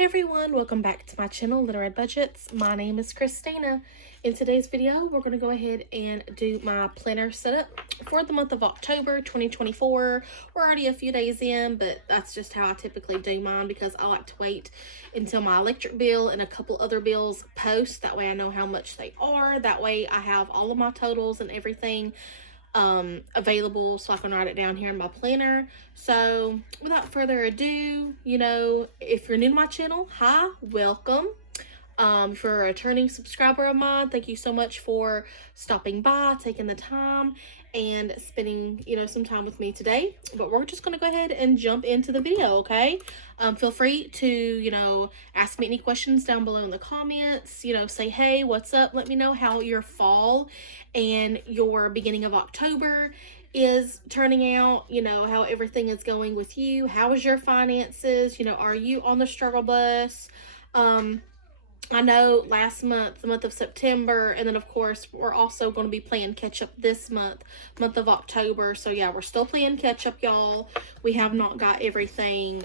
Hey everyone, welcome back to my channel, Little Red Budgets. My name is Christina. In today's video, we're going to go ahead and do my planner setup for the month of October 2024. We're already a few days in, but that's just how I typically do mine because I like to wait until my electric bill and a couple other bills post. That way I know how much they are. That way I have all of my totals and everything available so I can write it down here in my planner. So without further ado, if you're new to my channel, hi, welcome. If you're a returning subscriber of mine, thank you so much for stopping by, taking the time and spending some time with me today. But we're just going to go ahead and jump into the video. Okay, feel free to ask me any questions down below in the comments. Say hey, what's up, let me know how your fall and your beginning of October is turning out, how everything is going with you. How is your finances? Are you on the struggle bus? I know last month, the month of September, and then of course we're also going to be playing catch up this month of October. So yeah, we're still playing catch up, y'all. We have not got everything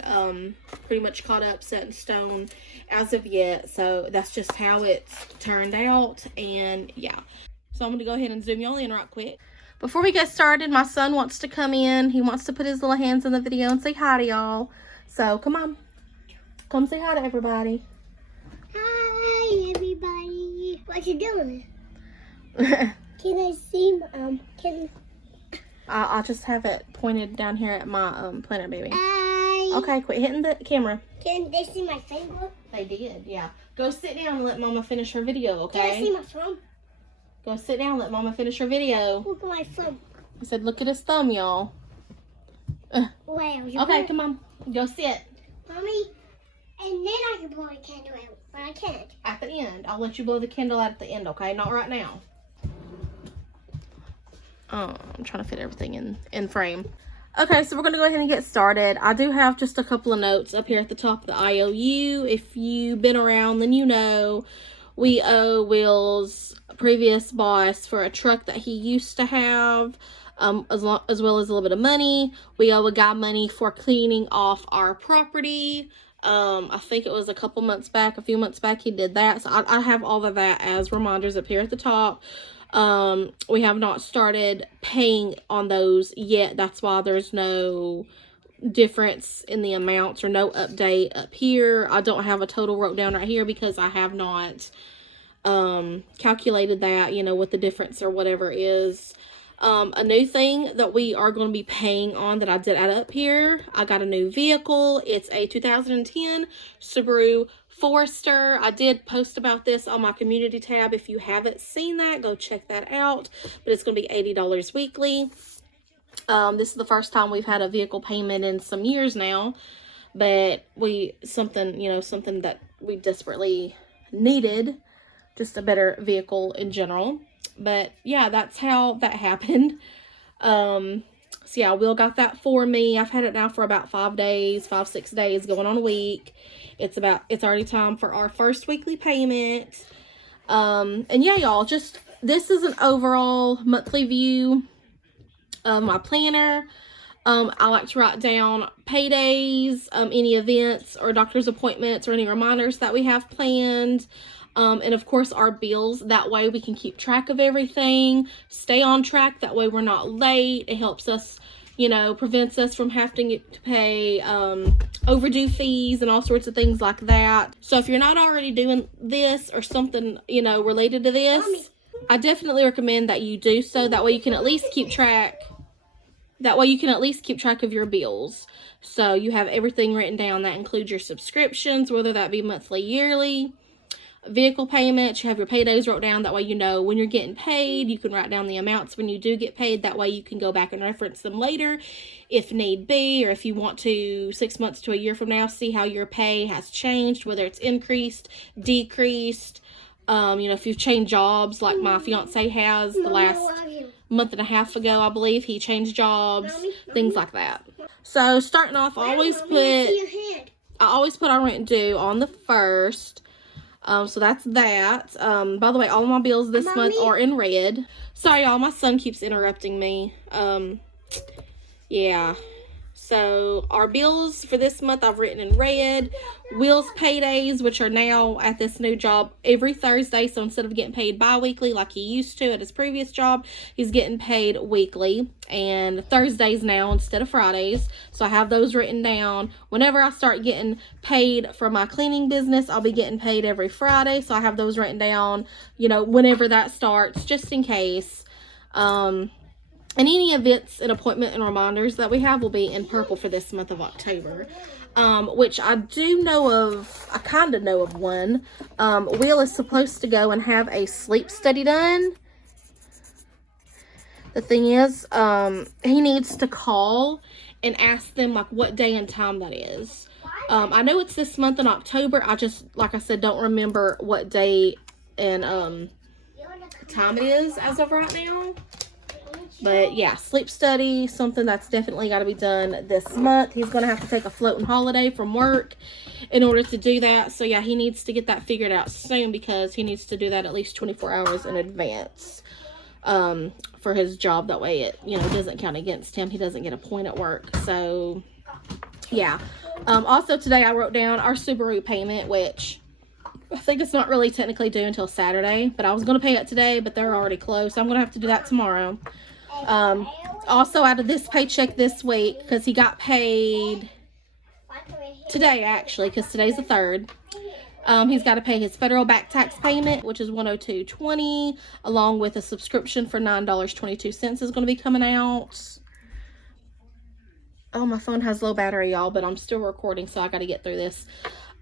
pretty much caught up, set in stone as of yet. So that's just how it's turned out. And yeah, so I'm going to go ahead and zoom y'all in right quick. Before we get started, my son wants to come in. He wants to put his little hands in the video and say hi to y'all. So come on, come say hi to everybody. Hi everybody. What you doing? Can I see I'll just have it pointed down here at my planner, baby. Hi. Okay, quit hitting the camera. Can they see my finger? They did, yeah. Go sit down and let Mama finish her video, okay? Can I see my thumb? Go sit down and let Mama finish her video. Look at my thumb. He said, look at his thumb, y'all. Wow. Okay, come on. Go sit. Mommy, and then I can blow a candle out, but I can't. At the end. I'll let you blow the candle out at the end, okay? Not right now. I'm trying to fit everything in frame. Okay, so we're going to go ahead and get started. I do have just a couple of notes up here at the top of the IOU. If you've been around, then you know we owe Will's previous boss for a truck that he used to have, as well as a little bit of money. We owe a guy money for cleaning off our property. I think it was a few months back he did that. So I have all of that as reminders up here at the top. We have not started paying on those yet. That's why there's no difference in the amounts or no update up here. I don't have a total wrote down right here because I have not calculated that, what the difference or whatever is. A new thing that we are going to be paying on that I did add up here. I got a new vehicle. It's a 2010 Subaru Forester. I did post about this on my community tab. If you haven't seen that, go check that out. But it's going to be $80 weekly. This is the first time we've had a vehicle payment in some years now. But something that we desperately needed. Just a better vehicle in general. But yeah, that's how that happened. So yeah, Will got that for me. I've had it now for about 6 days, going on a week. It's already time for our first weekly payment. And yeah, y'all, this is an overall monthly view of my planner. I like to write down paydays, any events or doctor's appointments or any reminders that we have planned. And of course our bills. That way we can keep track of everything, stay on track. That way we're not late. It helps us, prevents us from having to pay overdue fees and all sorts of things like that. So if you're not already doing this or something, related to this, I definitely recommend that you do so. That way you can at least keep track. Of your bills. So you have everything written down. That includes your subscriptions, whether that be monthly, yearly, vehicle payments. You have your paydays wrote down. That way when you're getting paid. You can write down the amounts when you do get paid. That way you can go back and reference them later if need be, or if you want to 6 months to a year from now see how your pay has changed, whether it's increased, decreased. If you've changed jobs like my fiance has the last month and a half ago, I believe he changed jobs, things like that. So starting off, I always put our rent due on the 1st. So that's that. By the way, all of my bills this month are in red. Sorry, y'all, my son keeps interrupting me. Yeah. So our bills for this month I've written in red. Will's paydays, which are now at this new job every Thursday. So instead of getting paid bi-weekly like he used to at his previous job, he's getting paid weekly. And Thursdays now instead of Fridays. So I have those written down. Whenever I start getting paid for my cleaning business, I'll be getting paid every Friday. So I have those written down, you know, whenever that starts, just in case. And any events and appointment and reminders that we have will be in purple for this month of October. Which I do know of, I kind of know of one. Will is supposed to go and have a sleep study done. The thing is, he needs to call and ask them like what day and time that is. I know it's this month in October. I just, like I said, don't remember what day and time it is as of right now. But yeah, sleep study, something that's definitely got to be done this month. He's going to have to take a floating holiday from work in order to do that. So yeah, he needs to get that figured out soon because he needs to do that at least 24 hours in advance for his job. That way it, you know, doesn't count against him. He doesn't get a point at work. So yeah. Also today I wrote down our Subaru payment, which I think it's not really technically due until Saturday, but I was going to pay it today, but they're already closed. So I'm going to have to do that tomorrow. Also out of this paycheck this week, because he got paid today actually, because today's the 3rd. He's got to pay his federal back tax payment, which is $102.20, along with a subscription for $9.22 is going to be coming out. Oh, my phone has low battery, y'all, but I'm still recording, so I got to get through this.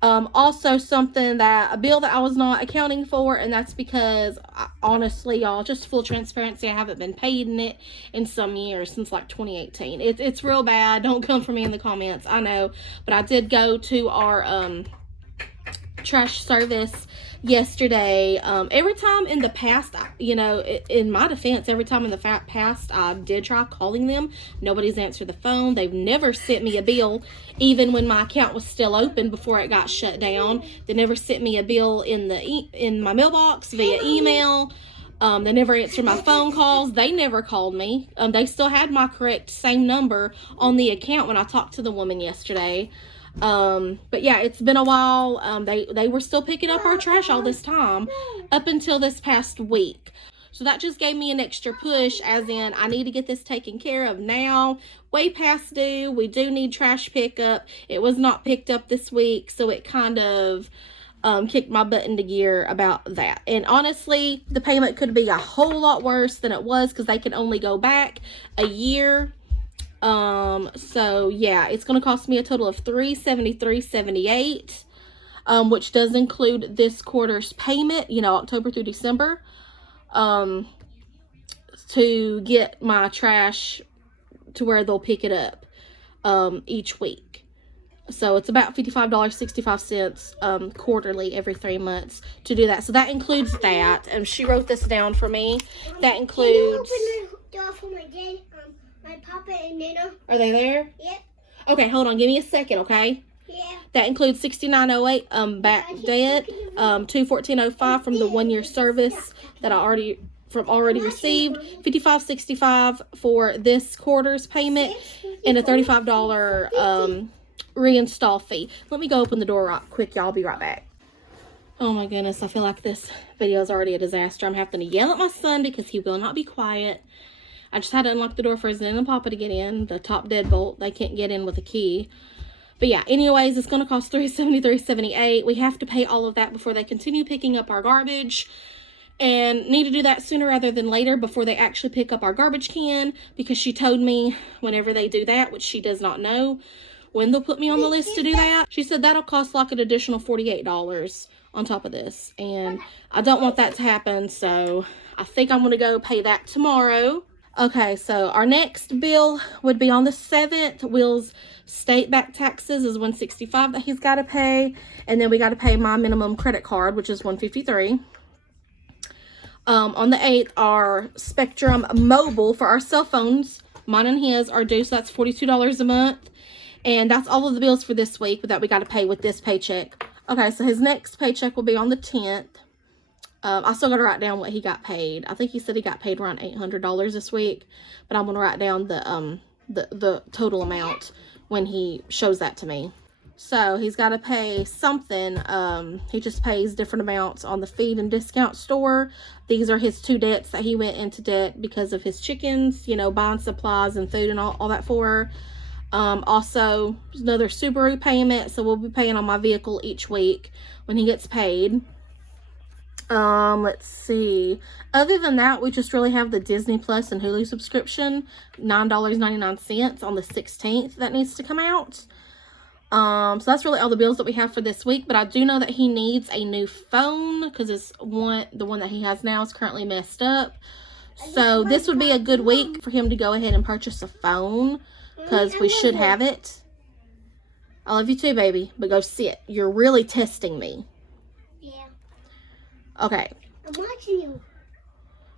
Also something a bill that I was not accounting for, and that's because honestly, y'all, just full transparency, I haven't been paid in it in some years, since like 2018. It's real bad. Don't come for me in the comments, I know, but I did go to our trash service yesterday. Every time in the past, you know, in my defense, every time in the past I did try calling them, nobody's answered the phone. They've never sent me a bill, even when my account was still open before it got shut down. They never sent me a bill in my mailbox via email. They never answered my phone calls. They never called me. They still had my correct same number on the account when I talked to the woman yesterday. But yeah, it's been a while. They were still picking up our trash all this time up until this past week. So that just gave me an extra push, as in I need to get this taken care of now, way past due. We do need trash pickup. It was not picked up this week, so it kind of kicked my butt into gear about that. And honestly, the payment could be a whole lot worse than it was, because they can only go back a year. So yeah, it's going to cost me a total of $373.78, which does include this quarter's payment, you know, October through December, to get my trash to where they'll pick it up, each week. So it's about $55.65, quarterly every 3 months to do that. So that includes that. And she wrote this down for me. That includes... Can you open the door for my dad? My papa and Nana. Are they there? Yep. Okay, hold on. Give me a second, okay? Yeah. That includes $69.08 back debt, $214.05 from the 1 year service that I already received, $55.65 for this quarter's payment, and a $35 reinstall fee. Let me go open the door right quick, y'all. I'll be right back. Oh my goodness, I feel like this video is already a disaster. I'm having to yell at my son because he will not be quiet. I just had to unlock the door for his Nana and Papa to get in. The top deadbolt, they can't get in with a key. But yeah, anyways, it's going to cost $373.78. We have to pay all of that before they continue picking up our garbage. And need to do that sooner rather than later, before they actually pick up our garbage can. Because she told me whenever they do that, which she does not know when they'll put me on the list to do that, she said that'll cost like an additional $48 on top of this. And I don't want that to happen, so I think I'm going to go pay that tomorrow. Okay, so our next bill would be on the 7th. Will's state back taxes is $165 that he's got to pay. And then we got to pay my minimum credit card, which is $153. On the 8th, our Spectrum Mobile for our cell phones, mine and his, are due, so that's $42 a month. And that's all of the bills for this week that we got to pay with this paycheck. Okay, so his next paycheck will be on the 10th. I still got to write down what he got paid. I think he said he got paid around $800 this week, but I'm going to write down the total amount when he shows that to me. So he's got to pay something. He just pays different amounts on the feed and discount store. These are his 2 debts that he went into debt because of his chickens, you know, buying supplies and food and all that for. Also, another Subaru payment. So we'll be paying on my vehicle each week when he gets paid. Let's see. Other than that, we just really have the Disney Plus and Hulu subscription, $9.99 on the 16th that needs to come out. So that's really all the bills that we have for this week, but I do know that he needs a new phone because the one that he has now is currently messed up. So this would be a good week for him to go ahead and purchase a phone because we should have it. I love you too, baby, but go sit. You're really testing me. Yeah. Okay. I'm watching you.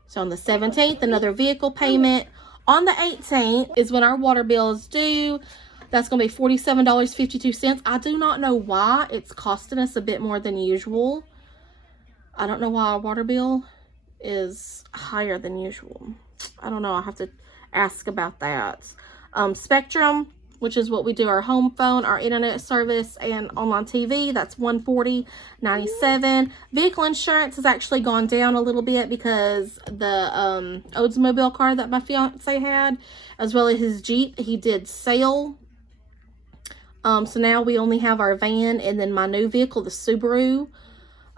So on the 17th, another vehicle payment. On the 18th is when our water bill is due. That's going to be $47.52. I do not know why it's costing us a bit more than usual. I don't know why our water bill is higher than usual. I don't know. I'll have to ask about that. Spectrum, which is what we do our home phone, our internet service, and online TV, that's $140.97. Vehicle insurance has actually gone down a little bit because the Oldsmobile car that my fiance had, as well as his Jeep, he did sell. So now we only have our van and then my new vehicle, the Subaru.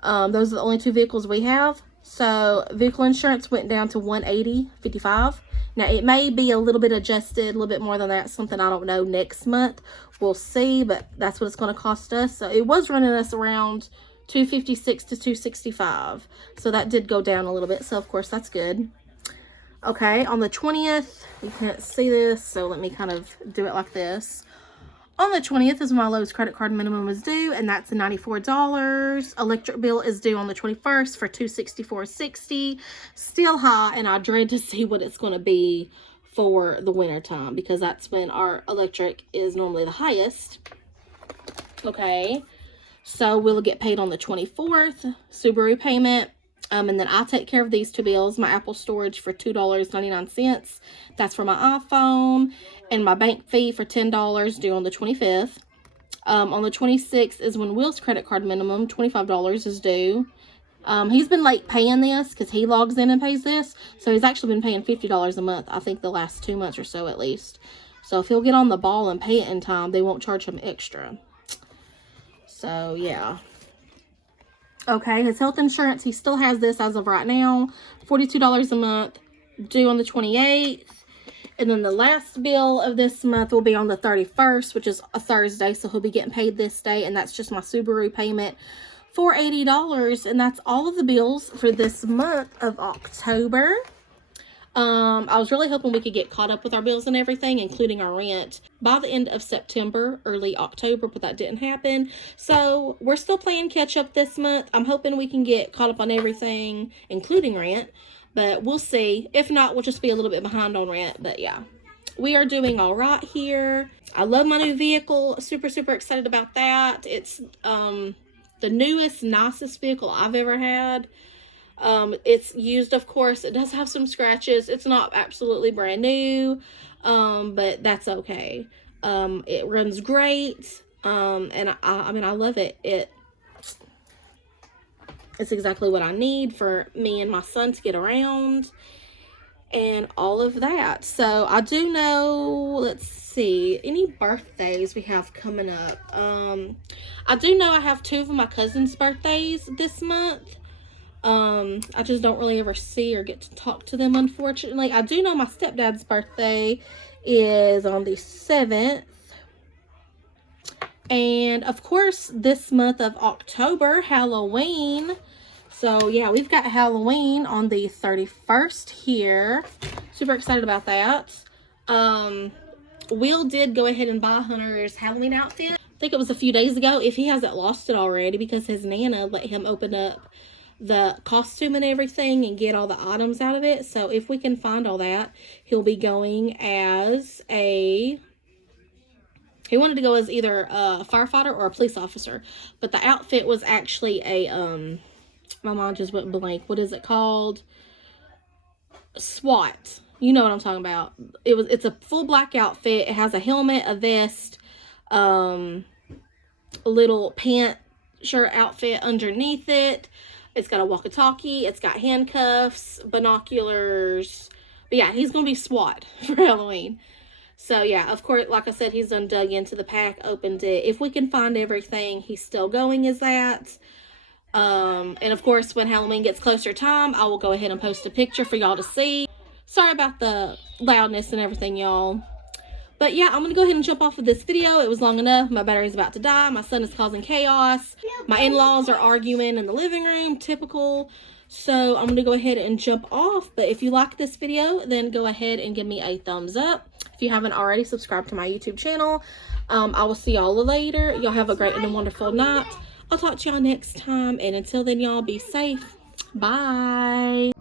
Those are the only 2 vehicles we have. So vehicle insurance went down to $180.55. Now it may be a little bit adjusted, a little bit more than that, something I don't know next month. We'll see, but that's what it's going to cost us. So it was running us around $256 to $265. So that did go down a little bit. So of course that's good. Okay, on the 20th, you can't see this, so let me kind of do it like this. On the 20th is when my Lowe's credit card minimum is due, and that's $94. Electric bill is due on the 21st for $264.60. Still high, and I dread to see what it's going to be for the winter time because that's when our electric is normally the highest. Okay, so we'll get paid on the 24th, Subaru payment. And then I'll take care of these 2 bills. My Apple storage for $2.99. That's for my iPhone. And my bank fee for $10 due on the 25th. On the 26th is when Will's credit card minimum, $25 is due. He's been late paying this because he logs in and pays this. So he's actually been paying $50 a month, I think the last 2 months or so at least. So if he'll get on the ball and pay it in time, they won't charge him extra. So yeah. Okay, his health insurance, he still has this as of right now, $42 a month, due on the 28th. And then the last bill of this month will be on the 31st, which is a Thursday, so he'll be getting paid this day. And that's just my Subaru payment for $80. And that's all of the bills for this month of October. I was really hoping we could get caught up with our bills and everything, including our rent, by the end of September, early October, but that didn't happen. So we're still playing catch up this month. I'm hoping we can get caught up on everything, including rent, but we'll see. If not, we'll just be a little bit behind on rent, but yeah. We are doing all right here. I love my new vehicle. Super, super excited about that. It's the newest, nicest vehicle I've ever had. It's used, of course. It does have some scratches. It's not absolutely brand new, but that's okay. It runs great, and I mean, I love it. It's exactly what I need for me and my son to get around and all of that. So I do know, let's see, any birthdays we have coming up. I do know I have 2 of my cousins' birthdays this month. I just don't really ever see or get to talk to them, unfortunately. I do know my stepdad's birthday is on the 7th. And, of course, this month of October, Halloween. So, yeah, we've got Halloween on the 31st here. Super excited about that. Will did go ahead and buy Hunter's Halloween outfit. I think it was a few days ago, if he hasn't lost it already, because his Nana let him open up the costume and everything and get all the items out of it. So if we can find all that, he'll be going as he wanted to go as either a firefighter or a police officer, but the outfit was actually my mind just went blank. What is it called? SWAT. You know what I'm talking about. It's a full black outfit. It has a helmet, a vest, little pant shirt outfit underneath it. It's got a walkie-talkie. It's got handcuffs, binoculars. But yeah, he's going to be SWAT for Halloween. So yeah, of course, like I said, he's done dug into the pack, opened it. If we can find everything he's still going as that. And of course, when Halloween gets closer time, I will go ahead and post a picture for y'all to see. Sorry about the loudness and everything, y'all. But yeah, I'm going to go ahead and jump off of this video. It was long enough. My battery's about to die. My son is causing chaos. My in-laws are arguing in the living room. Typical. So I'm going to go ahead and jump off. But if you like this video, then go ahead and give me a thumbs up. If you haven't already, subscribe to my YouTube channel. I will see y'all later. Y'all have a great and a wonderful night. I'll talk to y'all next time. And until then, y'all be safe. Bye.